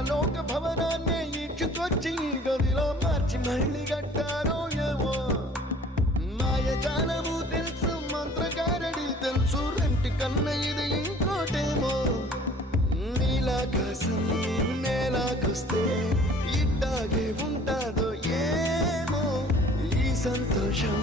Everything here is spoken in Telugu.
పరలోక భవనాన్ని ఈడ్చుకొచ్చి గదిలో మార్చి మళ్ళీ కట్టారో ఏమో. మాయజాలము తెలుసు, మంత్రకారడి తెలుసు, రెంటి కన్న ఇది ఇంకోటేమో. నీలాకాశం నేలాకొస్తే ఇట్టాగే ఉంటాదో ఏమో. ఈ సంతోషం